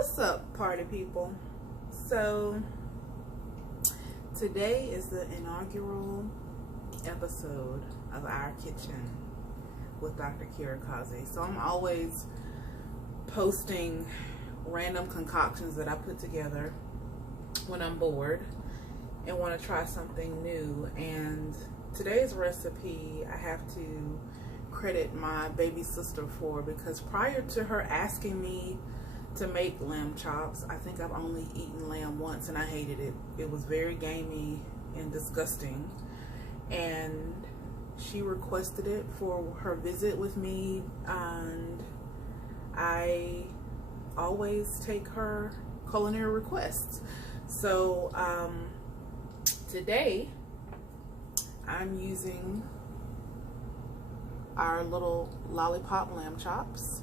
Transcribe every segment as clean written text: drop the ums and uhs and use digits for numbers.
What's up, party people? So today is the inaugural episode of Our Kitchen with Dr. Kira Kaze. So I'm always posting random concoctions that I put together when I'm bored and want to try something new. And today's recipe I have to credit my baby sister for, because prior to her asking me to make lamb chops, I think I've only eaten lamb once and I hated it. It was very gamey and disgusting, and she requested it for her visit with me, and I always take her culinary requests. So today I'm using our little lollipop lamb chops,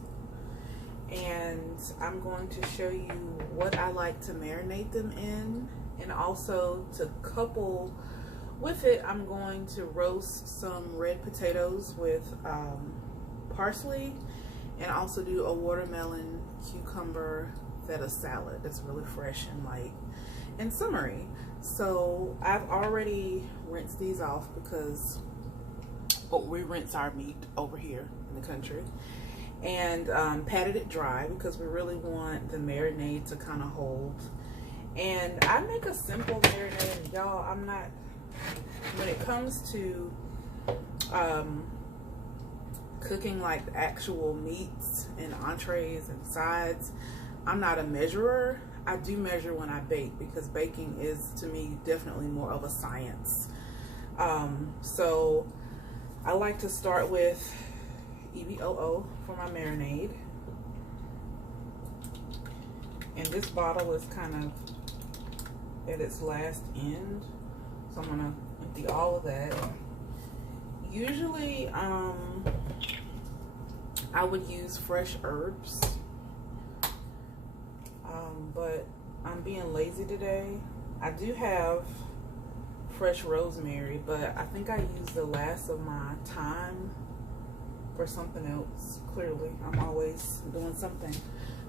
and I'm going to show you what I like to marinate them in, and also to couple with it, I'm going to roast some red potatoes with parsley, and also do a watermelon cucumber feta salad that's really fresh and light and summery. So I've already rinsed these off because we rinse our meat over here in the country, and patted it dry because we really want the marinade to kind of hold. And I make a simple marinade, y'all. I'm not, when it comes to cooking like actual meats and entrees and sides, I'm not a measurer. I do measure when I bake, because baking is, to me, definitely more of a science. So I like to start with EVOO for my marinade. And this bottle is kind of at its last end, so I'm gonna empty all of that. Usually I would use fresh herbs, but I'm being lazy today. I do have fresh rosemary, but I think I used the last of my thyme for something else. Clearly, I'm always doing something.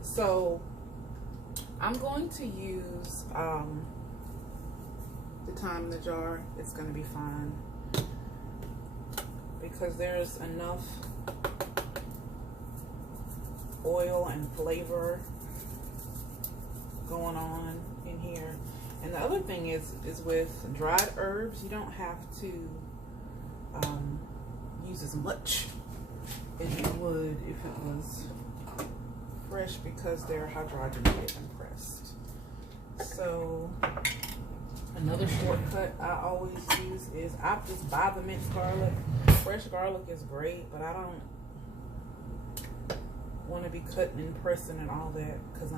So I'm going to use the thyme in the jar. It's going to be fine because there's enough oil and flavor going on in here. And the other thing is with dried herbs, you don't have to use as much as you would if it was fresh, because they're hydrogenated and pressed. So another shortcut I always use is I just buy the minced garlic. Fresh garlic is great, but I don't want to be cutting and pressing and all that, because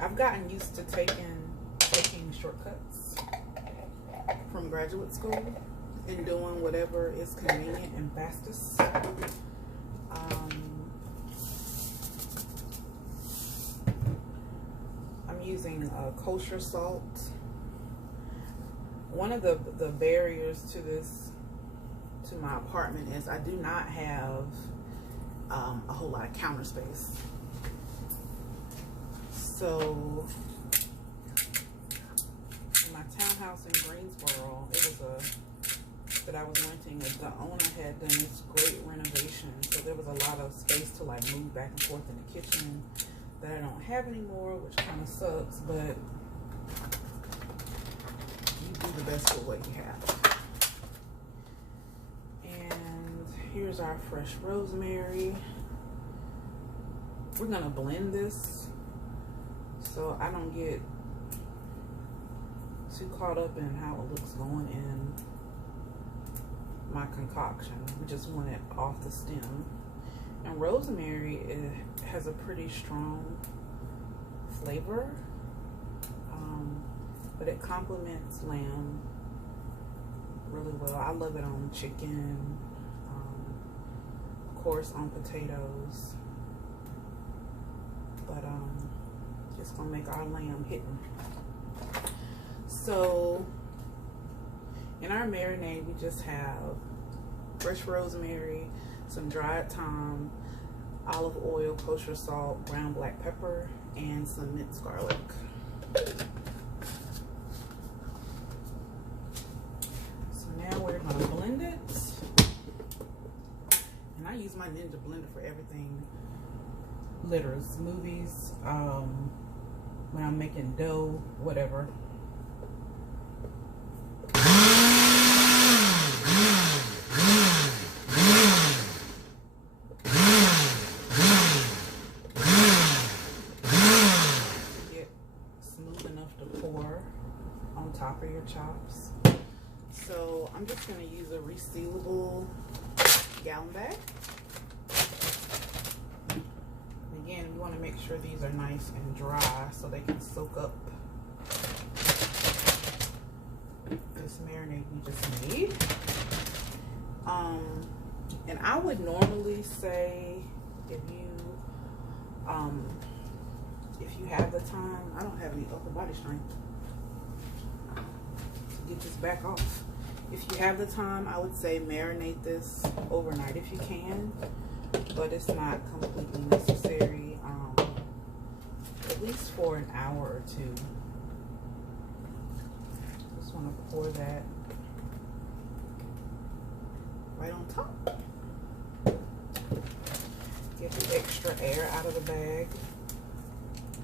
I've gotten used to taking shortcuts from graduate school and doing whatever is convenient and fastest. I'm using kosher salt. One of the barriers to my apartment is I do not have a whole lot of counter space. So in my townhouse in Greensboro, it was that I was renting, the owner had done this great renovation, so there was a lot of space to like move back and forth in the kitchen that I don't have anymore, which kind of sucks, but you do the best with what you have. And here's our fresh rosemary. We're gonna blend this so I don't get too caught up in how it looks going in my concoction. We just want it off the stem. And rosemary, it has a pretty strong flavor, but it complements lamb really well. I love it on chicken, of course on potatoes, but it's gonna make our lamb hitting. So in our marinade, we just have fresh rosemary, some dried thyme, olive oil, kosher salt, ground black pepper, and some minced garlic. So now we're gonna blend it. And I use my Ninja blender for everything. Literally, smoothies, when I'm making dough, whatever. Get smooth enough to pour on top of your chops. So I'm just going to use a resealable gallon bag. Again, you want to make sure these are nice and dry so they can soak up this marinade we just made. And I would normally say if you have the time, I don't have any upper body strength to get this back off. If you have the time, I would say marinate this overnight if you can, but it's not completely necessary. At least for an hour or two. Just want to pour that right on top. Get the extra air out of the bag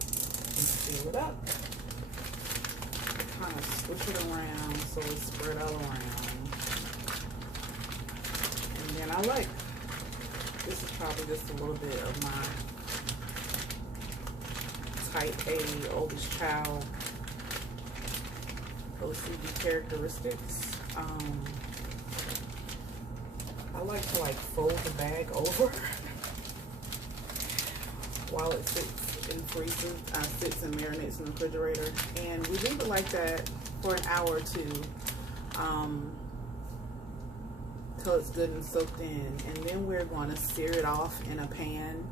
and seal it up. Kind of switch it around so it's spread all around. And then I like, this is probably just a little bit of my type A oldest child OCD characteristics. I like to fold the bag over while it sits in freezes, sits and marinates in the refrigerator, and we leave it like that for an hour or two till it's good and soaked in, and then we're going to sear it off in a pan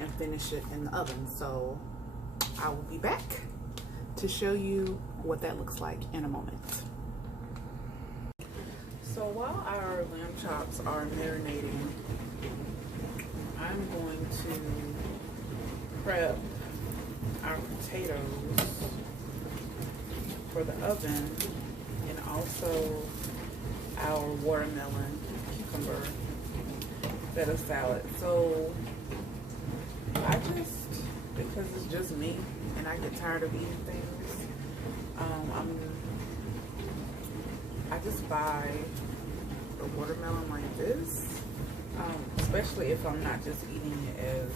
and finish it in the oven. So I will be back to show you what that looks like in a moment. So while our lamb chops are marinating, I'm going to prep our potatoes for the oven and also our watermelon, cucumber, feta salad. So because it's just me and I get tired of eating things, I just buy a watermelon like this, especially if I'm not just eating it as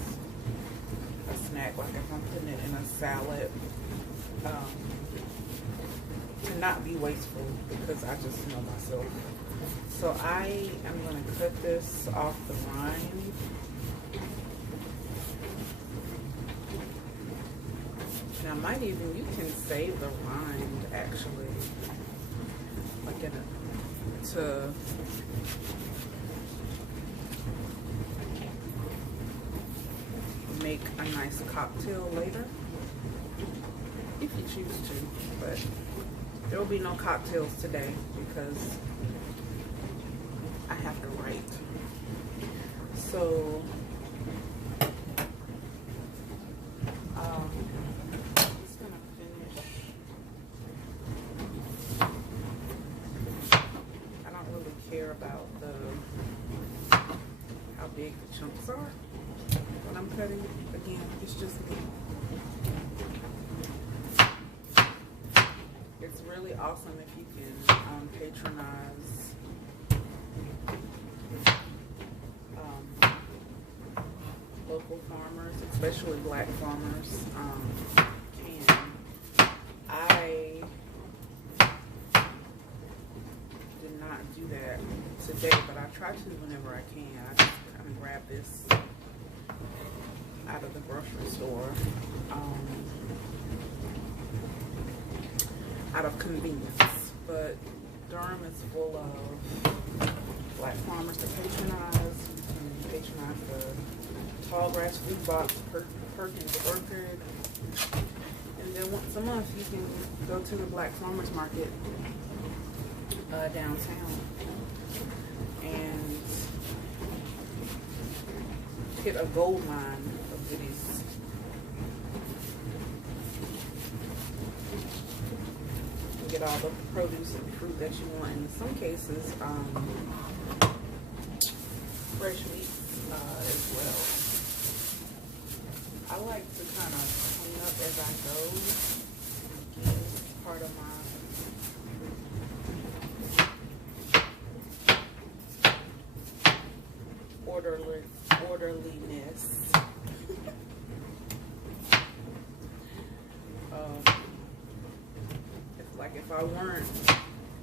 a snack, like if I'm putting it in a salad, to not be wasteful, because I just know myself. So I am going to cut this off the rind. And I might even, you can save the rind actually, like to make a nice cocktail later, if you choose to. But there will be no cocktails today because I have to write. So about how big the chunks are when I'm cutting. Again, it's just me. It's really awesome if you can patronize local farmers, especially black farmers. I did not do that today, but I try to whenever I can. I just kind of grab this out of the grocery store out of convenience. But Durham is full of black farmers to patronize. You can patronize the Tallgrass Food Box, Perkins Orchard, and then once a month you can go to the Black Farmers Market downtown. And hit a gold mine of goodies. You get all the produce and fruit that you want. In some cases, fresh meats as well. I like to kind of clean up as I go. Again, it's part of my orderliness. If I weren't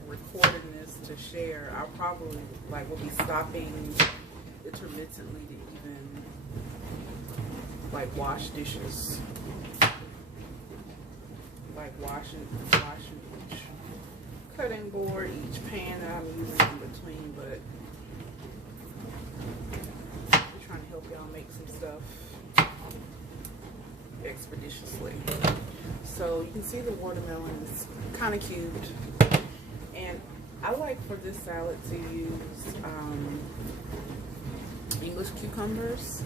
recording this to share, I probably would be stopping intermittently to even wash dishes, washing each cutting board, each pan that I'm using in between, but I'm trying to help y'all make some stuff expeditiously. So you can see the watermelon is kind of cubed, and I like for this salad to use English cucumbers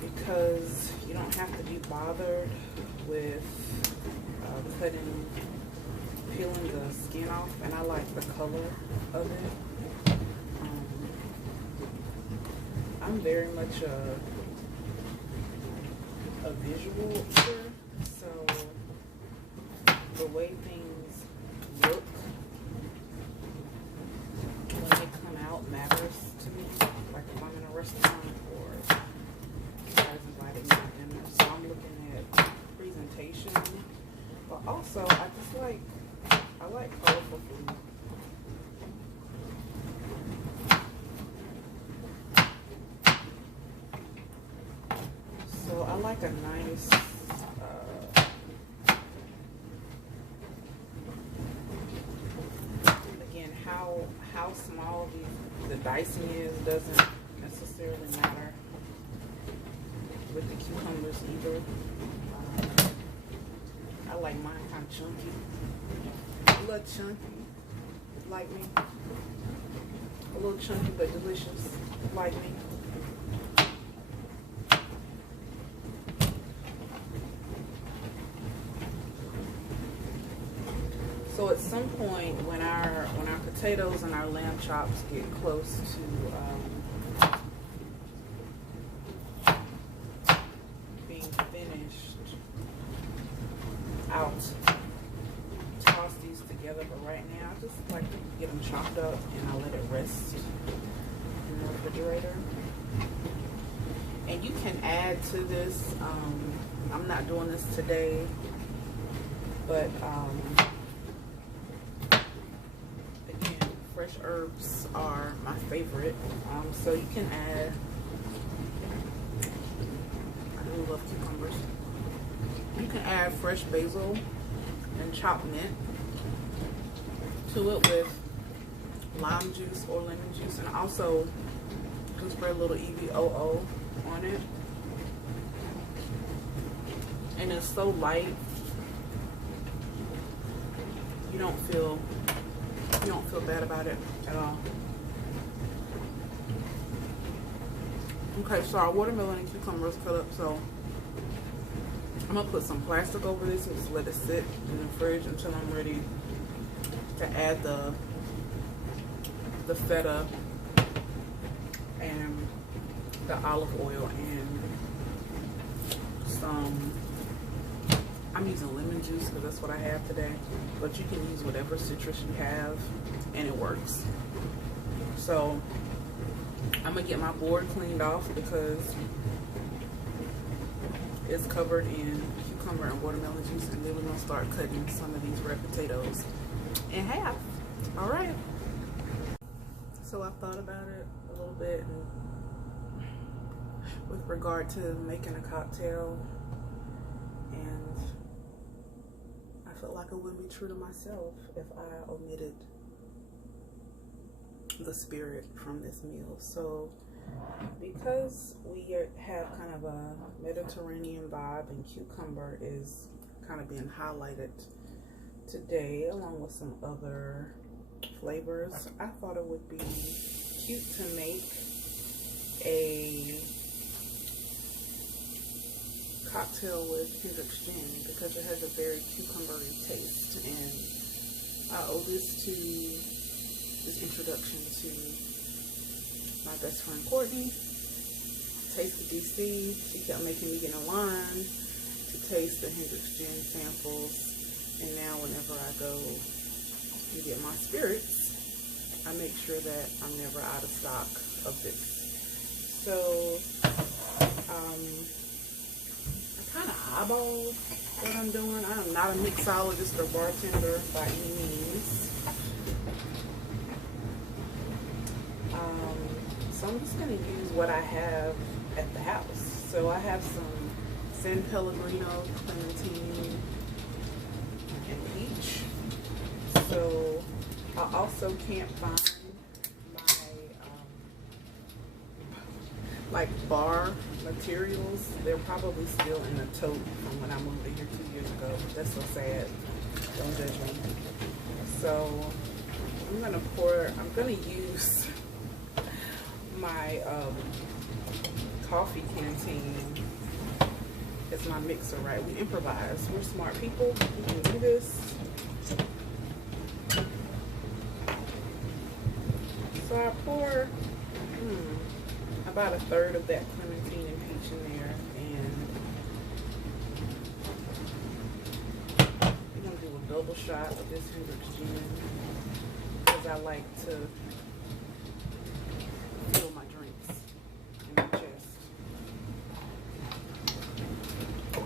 because you don't have to be bothered with peeling the skin off, and I like the color of it. I'm very much a visual eater, so the way things look when they come out matters to me. Like if I'm in a restaurant or you guys invited me to dinner, so I'm looking at presentation, but also I like colorful food. So I like a nice again, how small the dicing is doesn't necessarily matter with the cucumbers either. I like mine kind of chunky, a little chunky, like me, a little chunky but delicious, like me. So at some point, when our potatoes and our lamb chops get close to being finished, I'll toss these together. But right now, I just like to get them chopped up and I'll let it rest in the refrigerator. And you can add to this. I'm not doing this today, but fresh herbs are my favorite, so you can add, I do love cucumbers, you can add fresh basil and chopped mint to it with lime juice or lemon juice, and also you can spray a little EVOO on it, and it's so light you don't feel bad about it at all. Okay, so our watermelon and cucumbers cut up, so I'm gonna put some plastic over this and just let it sit in the fridge until I'm ready to add the feta and the olive oil and some, I'm using lemon juice because that's what I have today, but you can use whatever citrus you have and it works. So I'm gonna get my board cleaned off because it's covered in cucumber and watermelon juice, and then we're gonna start cutting some of these red potatoes in half. All right. So I thought about it a little bit, and with regard to making a cocktail, and I felt like I wouldn't be true to myself if I omitted the spirit from this meal. So because we have kind of a Mediterranean vibe and cucumber is kind of being highlighted today along with some other flavors, I thought it would be cute to make a cocktail with Hendrick's gin because it has a very cucumbery taste, and I owe this to this introduction to my best friend Courtney. Taste of DC, she kept making me get in line to taste the Hendrick's gin samples, and now whenever I go and get my spirits, I make sure that I'm never out of stock of this. So I kind of eyeball what I'm doing. I am not a mixologist or bartender by any means. So I'm just going to use what I have at the house. So I have some San Pellegrino, clementine, and peach. So I also can't find my like bar materials. They're probably still in a tote from when I moved in here 2 years ago. That's so sad. Don't judge me. So I'm gonna use my coffee canteen as my mixer, right? We improvise. We're smart people. We can do this. So I pour about a third of that clementine and peach in there, and I'm gonna do a double shot of this Hendrick's gin because I like to fill my drinks in my chest. I'm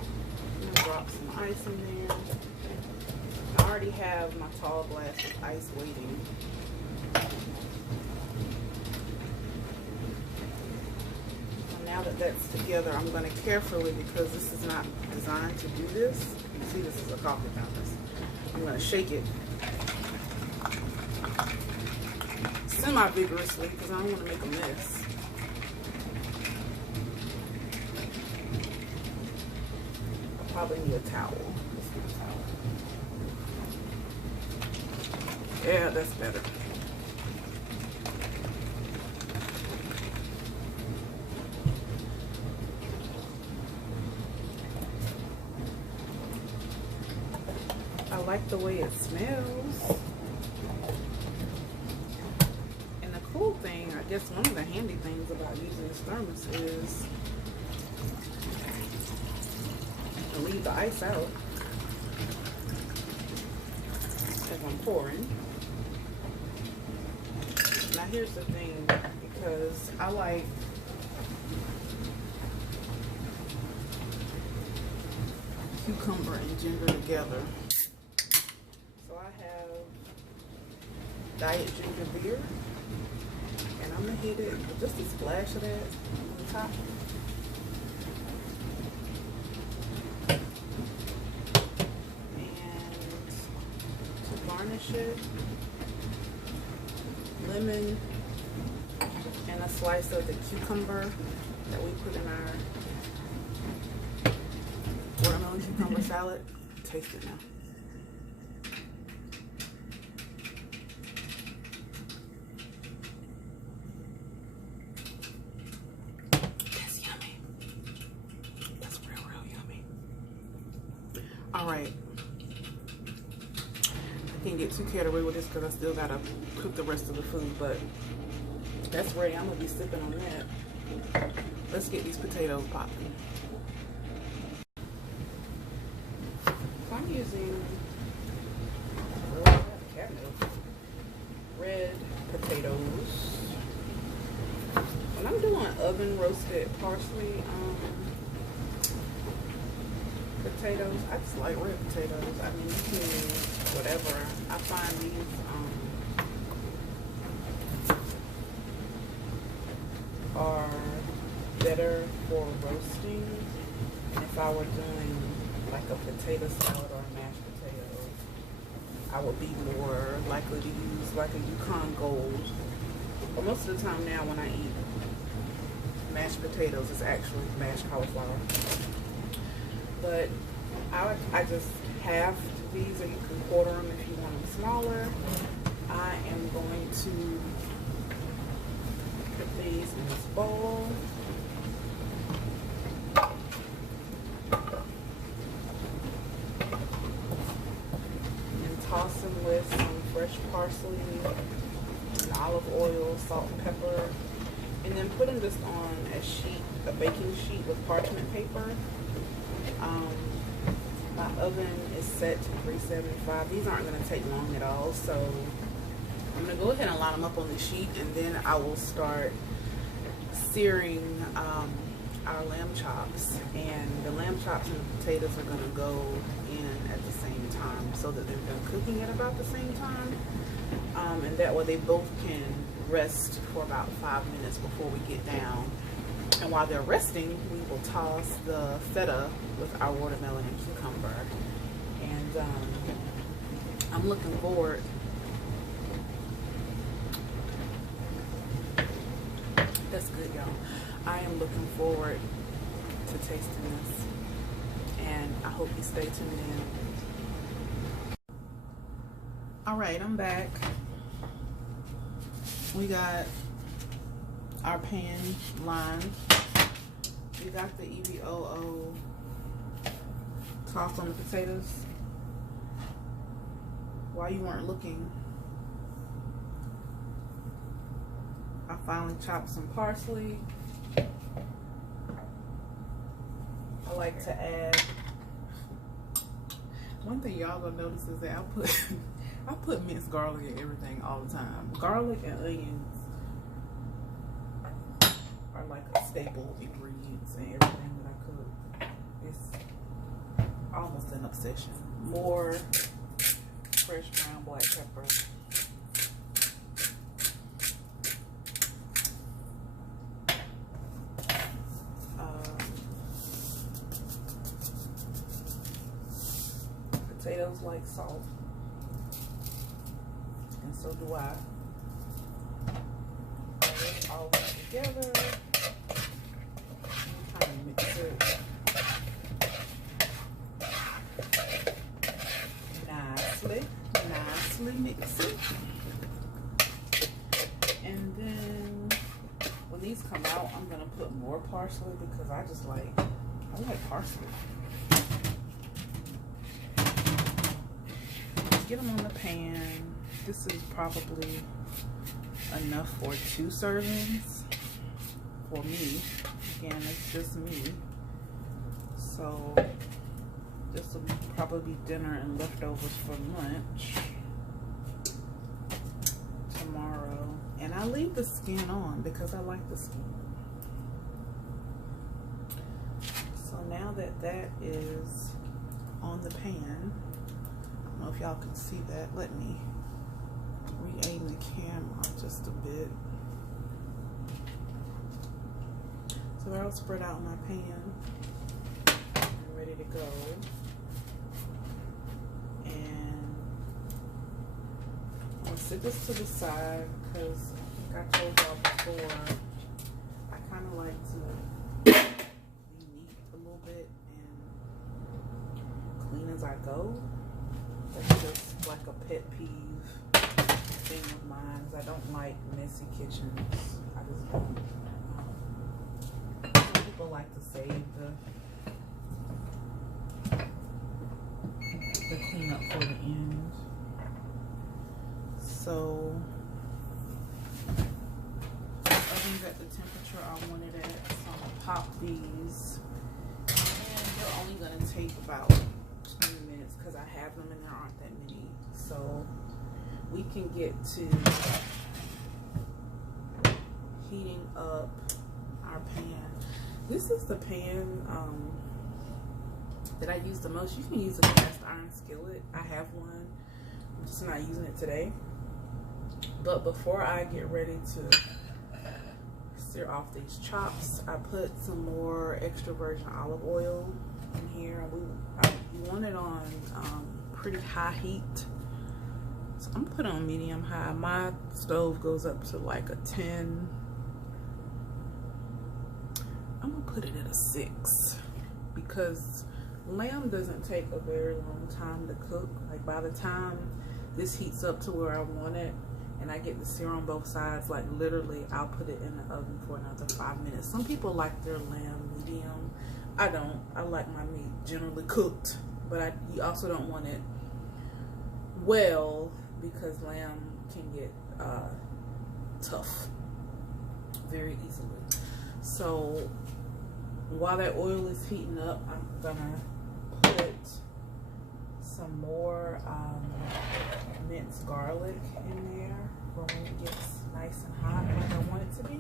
gonna drop some ice in there. I already have my tall glass of ice waiting. Now that that's together, I'm going to carefully, because this is not designed to do this. You see, this is a coffee fountain. I'm going to shake it semi-vigorously because I don't want to make a mess. I'll probably need a towel. Yeah, that's better. I like the way it smells. And the cool thing, I guess one of the handy things about using this thermos is to leave the ice out as I'm pouring. Now here's the thing, because I like cucumber and ginger together. So I have diet ginger beer, and I'm gonna hit it with just a splash of that on the top. And to garnish it, lemon and a slice of the cucumber that we put in our watermelon cucumber salad. Taste it now. That's yummy. That's real yummy. All right. I can't get too carried away with this because I still gotta cook the rest of the food, but that's ready. I'm gonna be sipping on that. Let's get these potatoes popping. I'm using red potatoes. When I'm doing oven roasted parsley potatoes, I just like red potatoes. I mean, you can use whatever. I find these are better for roasting. If I were doing like a potato salad or a mashed potato, I would be more likely to use like a Yukon Gold. But most of the time now when I eat mashed potatoes, it's actually mashed cauliflower. But I just halved these, or you can quarter them if you want them smaller. I am going to put these in this bowl. fresh parsley, and olive oil, salt and pepper, and then putting this on a baking sheet with parchment paper. My oven is set to 375. These aren't going to take long at all, so I'm going to go ahead and line them up on the sheet, and then I will start searing our lamb chops. And the lamb chops and the potatoes are going to go in at the same time so that they're done cooking at about the same time. And that way they both can rest for about 5 minutes before we get down. And while they're resting, we will toss the feta with our watermelon and cucumber. And I'm looking forward. That's good, y'all. I am looking forward to tasting this. And I hope you stay tuned in. Alright, I'm back. We got our pan lined. We got the EVOO tossed on the potatoes. While you weren't looking, I finally chopped some parsley. I like to add, one thing y'all gonna notice is that I put minced garlic in everything all the time. Garlic and onions are like a staple ingredients in everything that I cook. It's almost an obsession. More fresh ground black pepper. Potatoes like salt, and so do I. All that together. Kind of mix it nicely mix it. And then when these come out, I'm gonna put more parsley because I like parsley. Get them on the pan. This is probably enough for 2 servings for me. Again, it's just me. So this will probably be dinner and leftovers for lunch tomorrow. And I leave the skin on because I like the skin. So now that that is on the pan, I don't know if y'all can see that. Let me re-aim the camera just a bit. So they're all spread out in my pan. I'm ready to go. And I'm gonna set this to the side because like I told y'all before, I kind of like to be neat a little bit and clean as I go. That's just like a pet peeve thing of mine. I don't like messy kitchens. I just don't. Some people like to save the cleanup for the end. So oven's at the temperature I want it at. So I'm gonna pop these, and they're only gonna take about 20 minutes because I have them and there aren't that many. So we can get to heating up our pan. This is the pan that I use the most. You can use a cast iron skillet. I have one. I'm just not using it today. But before I get ready to sear off these chops, I put some more extra virgin olive oil in here. You want it on pretty high heat. So I'm gonna put it on medium high. My stove goes up to like a 10. I'm gonna put it at a 6 because lamb doesn't take a very long time to cook. Like by the time this heats up to where I want it and I get the sear on both sides, like literally I'll put it in the oven for another 5 minutes. Some people like their lamb medium. I don't. I like my meat generally cooked, but you also don't want it well because lamb can get tough very easily. So while that oil is heating up, I'm gonna put some more minced garlic in there for when it gets nice and hot like I want it to be.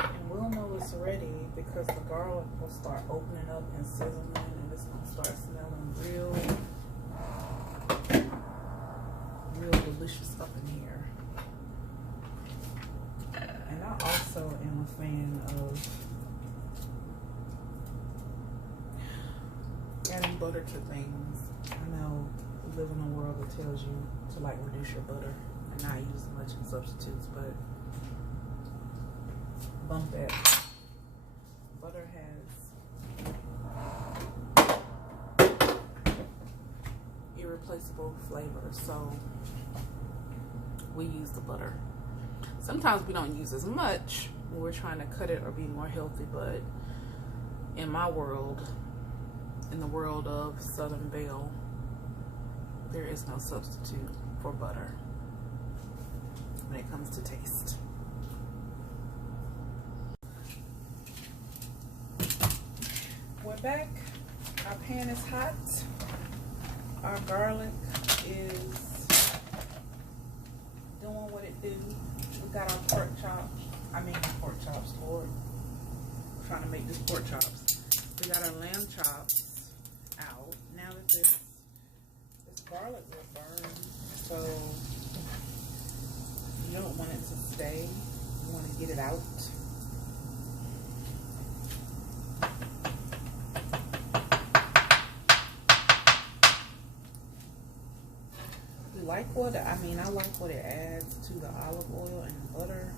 And we'll know it's ready because the garlic will start opening up and sizzling, and it's gonna start smelling real delicious up in here. And I also am a fan of adding butter to things. I know we live in a world that tells you to like reduce your butter and not use as much in substitutes, but bump that. Butter has irreplaceable flavor, so we use the butter. Sometimes we don't use as much when we're trying to cut it or be more healthy, but in my world, in the world of Southern Belle, there is no substitute for butter when it comes to taste. We're back. Our pan is hot. Our garlic is doing what it do. We got our pork chops, Lord. I'm trying to make this pork chops. We got our lamb chops out. Now that this garlic will burn, so you don't want it to stay. You want to get it out. I like what it adds to the olive oil and the butter.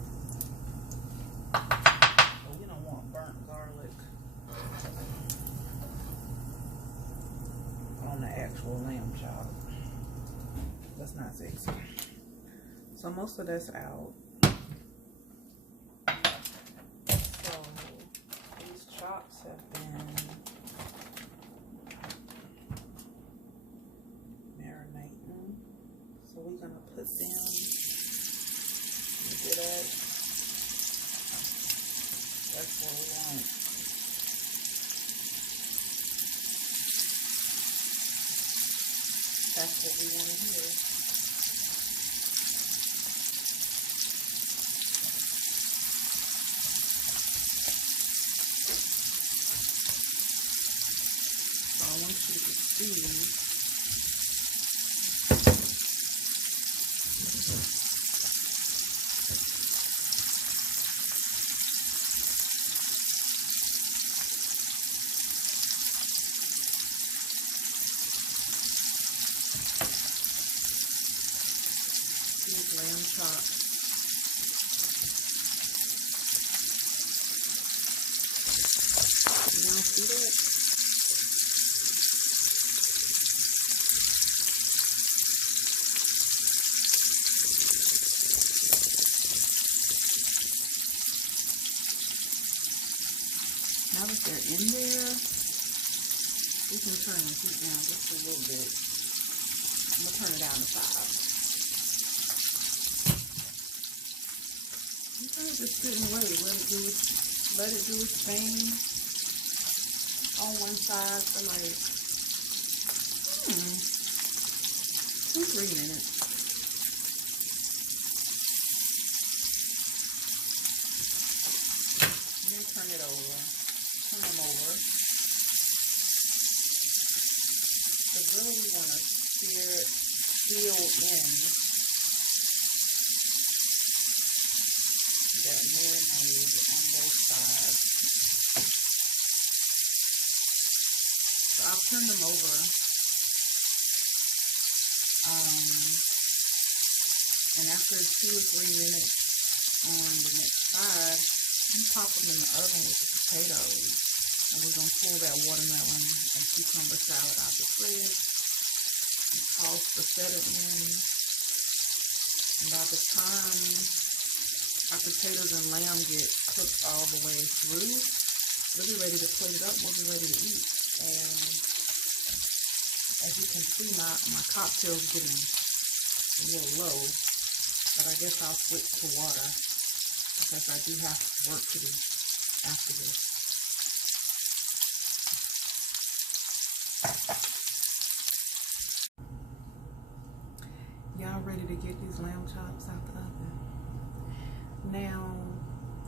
But we don't want burnt garlic on the actual lamb chop. That's not sexy. So most of that's out. So these chops have been marinating. So we're gonna put them. Look at that. That's what we want. That's what we want to hear. So I want you to see. Lamb chops. You don't see that? Now that they're in there, we can turn the heat down just a little bit. I'm gonna turn it down to 5. Just sit and wait, let it do its thing on one side for like 2-3 minutes. And then turn them over. Because really we want to seal in that marinade on both sides. So I'll turn them over. And after 2 or 3 minutes on the next side, you pop them in the oven with the potatoes. And we're going to pull that watermelon and cucumber salad out the fridge. You toss the feta in. And by the time our potatoes and lamb get cooked all the way through, we'll be ready to plate it up. We'll be ready to eat. And as you can see, my cocktail's getting a little low, but I guess I'll switch to water because I do have work to do after this. Y'all ready to get these lamb chops out the oven? Now,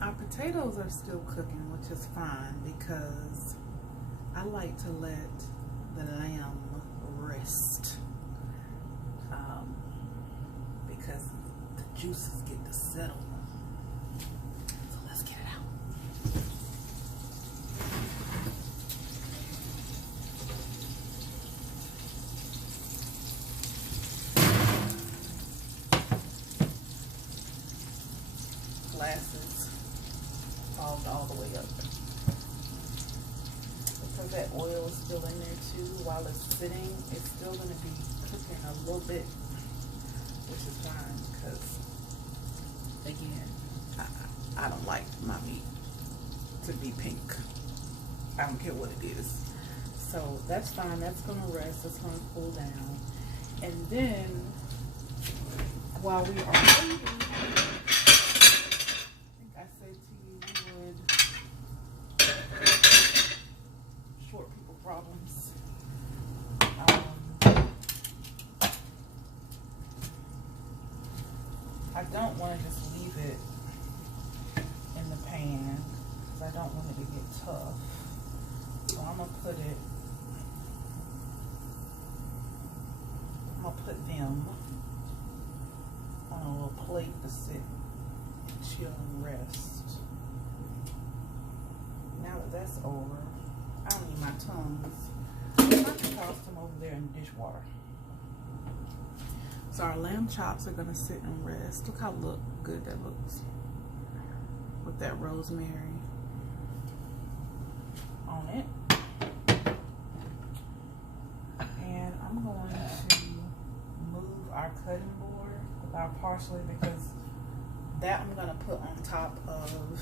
our potatoes are still cooking, which is fine because I like to let the lamb rest because the juices get to settle. So let's get it out. Glasses fogged all the way up. Because that oil is still in there too, while it's sitting, it's still going to be cooking a little bit, which is fine because, again, I don't like my meat to be pink. I don't care what it is. So that's fine. That's going to rest. That's going to cool down. And then, while we are waiting, problems. I don't want to just leave it in the pan because I don't want it to get tough. So I'm gonna put them on a little plate to sit, chill, and rest. Now that that's over, I don't need my tongues. I can toss them over there in the dishwater. So our lamb chops are gonna sit and rest. Look how good that looks with that rosemary on it. And I'm going to move our cutting board with our parsley because that I'm gonna put on top of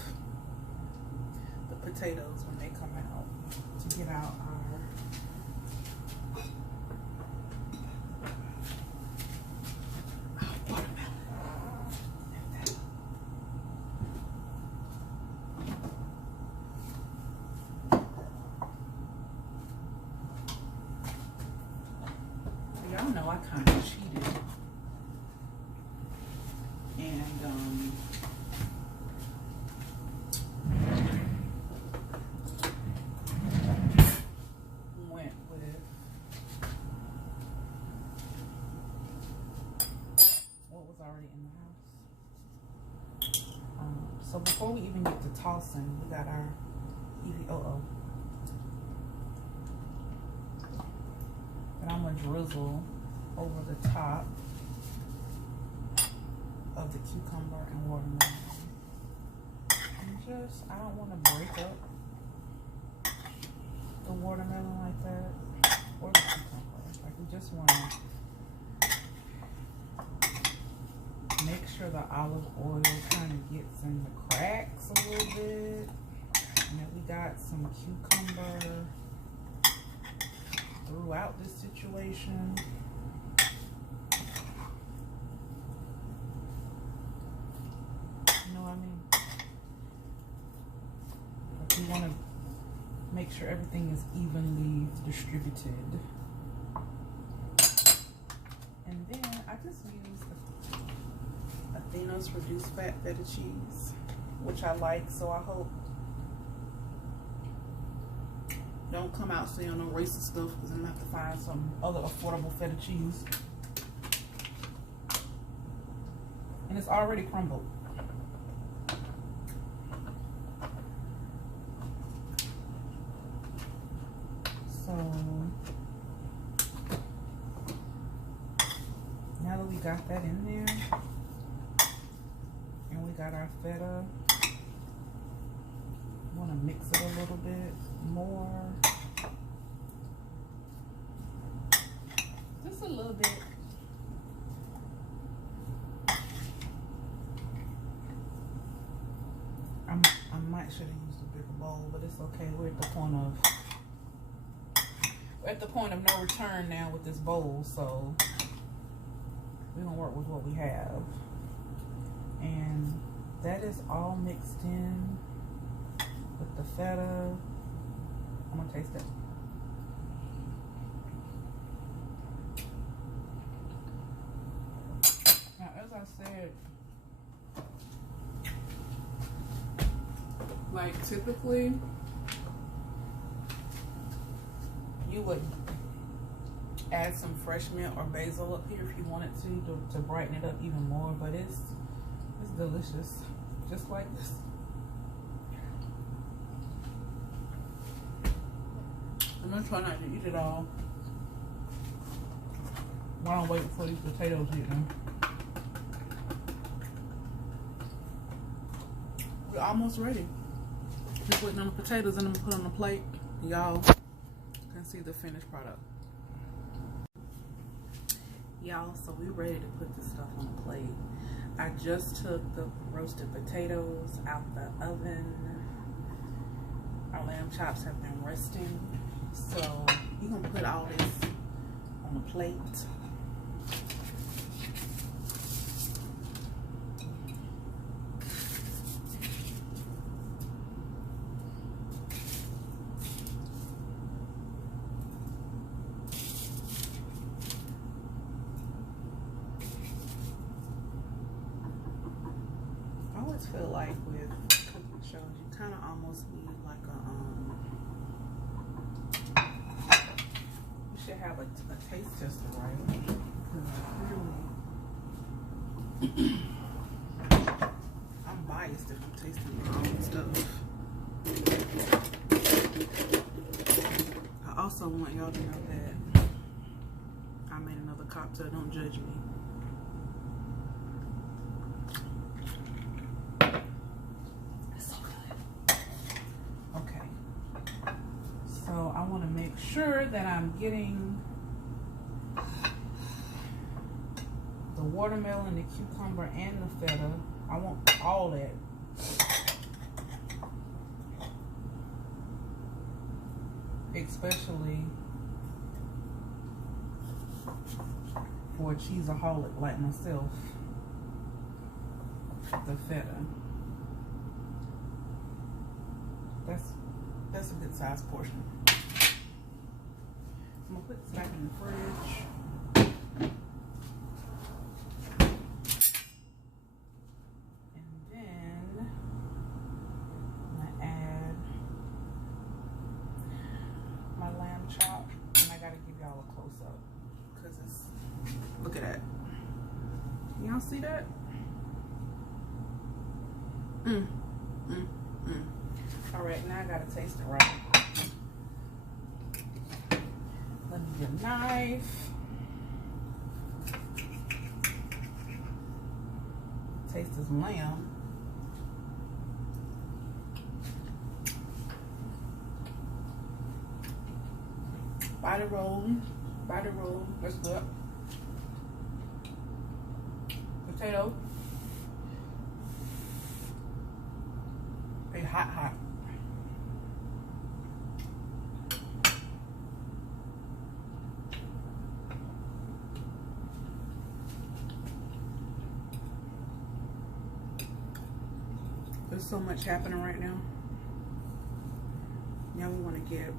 the potatoes when they come out to get out our watermelon. Y'all know I kind of cheated and went with what was already in the house. So before we even get to tossing, we got our EVOO. And I'm gonna drizzle over the top of the cucumber and watermelon. And I don't want to break up the watermelon like that, or the cucumber. Like, we just want to make sure the olive oil kind of gets in the cracks a little bit, and that we got some cucumber throughout this situation. You know what I mean? Like, we want to make sure everything is evenly distributed. And then I just used Athena's reduced fat feta cheese, which I like, so I hope don't come out saying no racist stuff, because I'm gonna have to find some other affordable feta cheese. And it's already crumbled. So now that we got that in there, and we got our feta, want to mix it a little bit more, just a little bit. might should have used a bigger bowl, but it's okay. We're at the point of no return now with this bowl, so we're gonna work with what we have. And that is all mixed in with the feta. I'm gonna taste it. Now, as I said, like typically you would add some fresh mint or basil up here if you wanted to brighten it up even more, but it's delicious just like this. I'm gonna try not to eat it all while I'm waiting for these potatoes to get done. We're almost ready. Just waiting on the potatoes and I'm gonna put on the plate. Y'all can see the finished product. Y'all, so we're ready to put this stuff on the plate. I just took the roasted potatoes out the oven. Our lamb chops have been resting. So you're gonna put all this on the plate. I always feel like with cooking shows, you kind of almost need like you should have a taste tester, right? I'm biased if I'm tasting my own stuff. I also want y'all to know that I made another cocktail. Don't judge me. So I want to make sure that I'm getting the watermelon, the cucumber, and the feta. I want all that. Especially for a cheeseaholic like myself, the feta. That's a good size portion. I'm gonna put this back in the fridge. And then I'm gonna add my lamb chop. And I gotta give y'all a close up because it's, look at that. Y'all see that? All right, now I gotta taste it right. Let me get a knife. Taste this lamb. Body roll, that's good. Potato. Very hot. There's so much happening right now. Now we want to get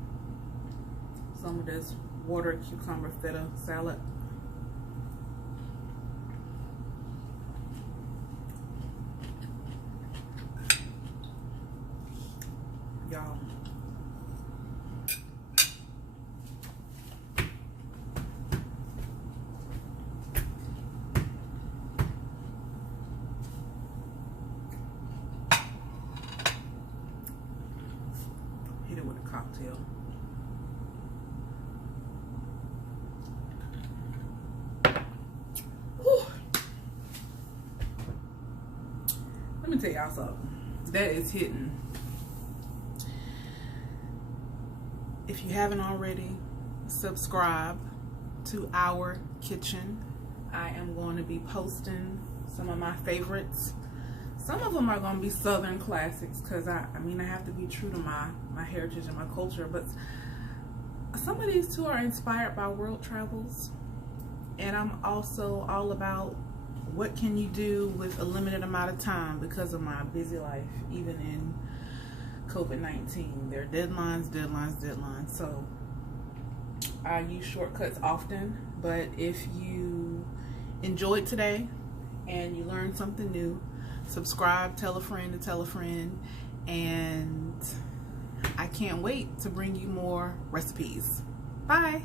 some of this water cucumber feta salad. Y'all. Hit it with a cocktail. Whew. Let me tell y'all something. That is hitting. If you haven't already, subscribe to our kitchen. I am going to be posting some of my favorites, Some of them are going to be Southern classics because I mean, I have to be true to my heritage and my culture. But some of these two are inspired by world travels. And I'm also all about what can you do with a limited amount of time because of my busy life, even in COVID-19. There are deadlines, deadlines, deadlines. So I use shortcuts often. But if you enjoyed today and you learned something new, subscribe, tell a friend to tell a friend, and I can't wait to bring you more recipes. Bye.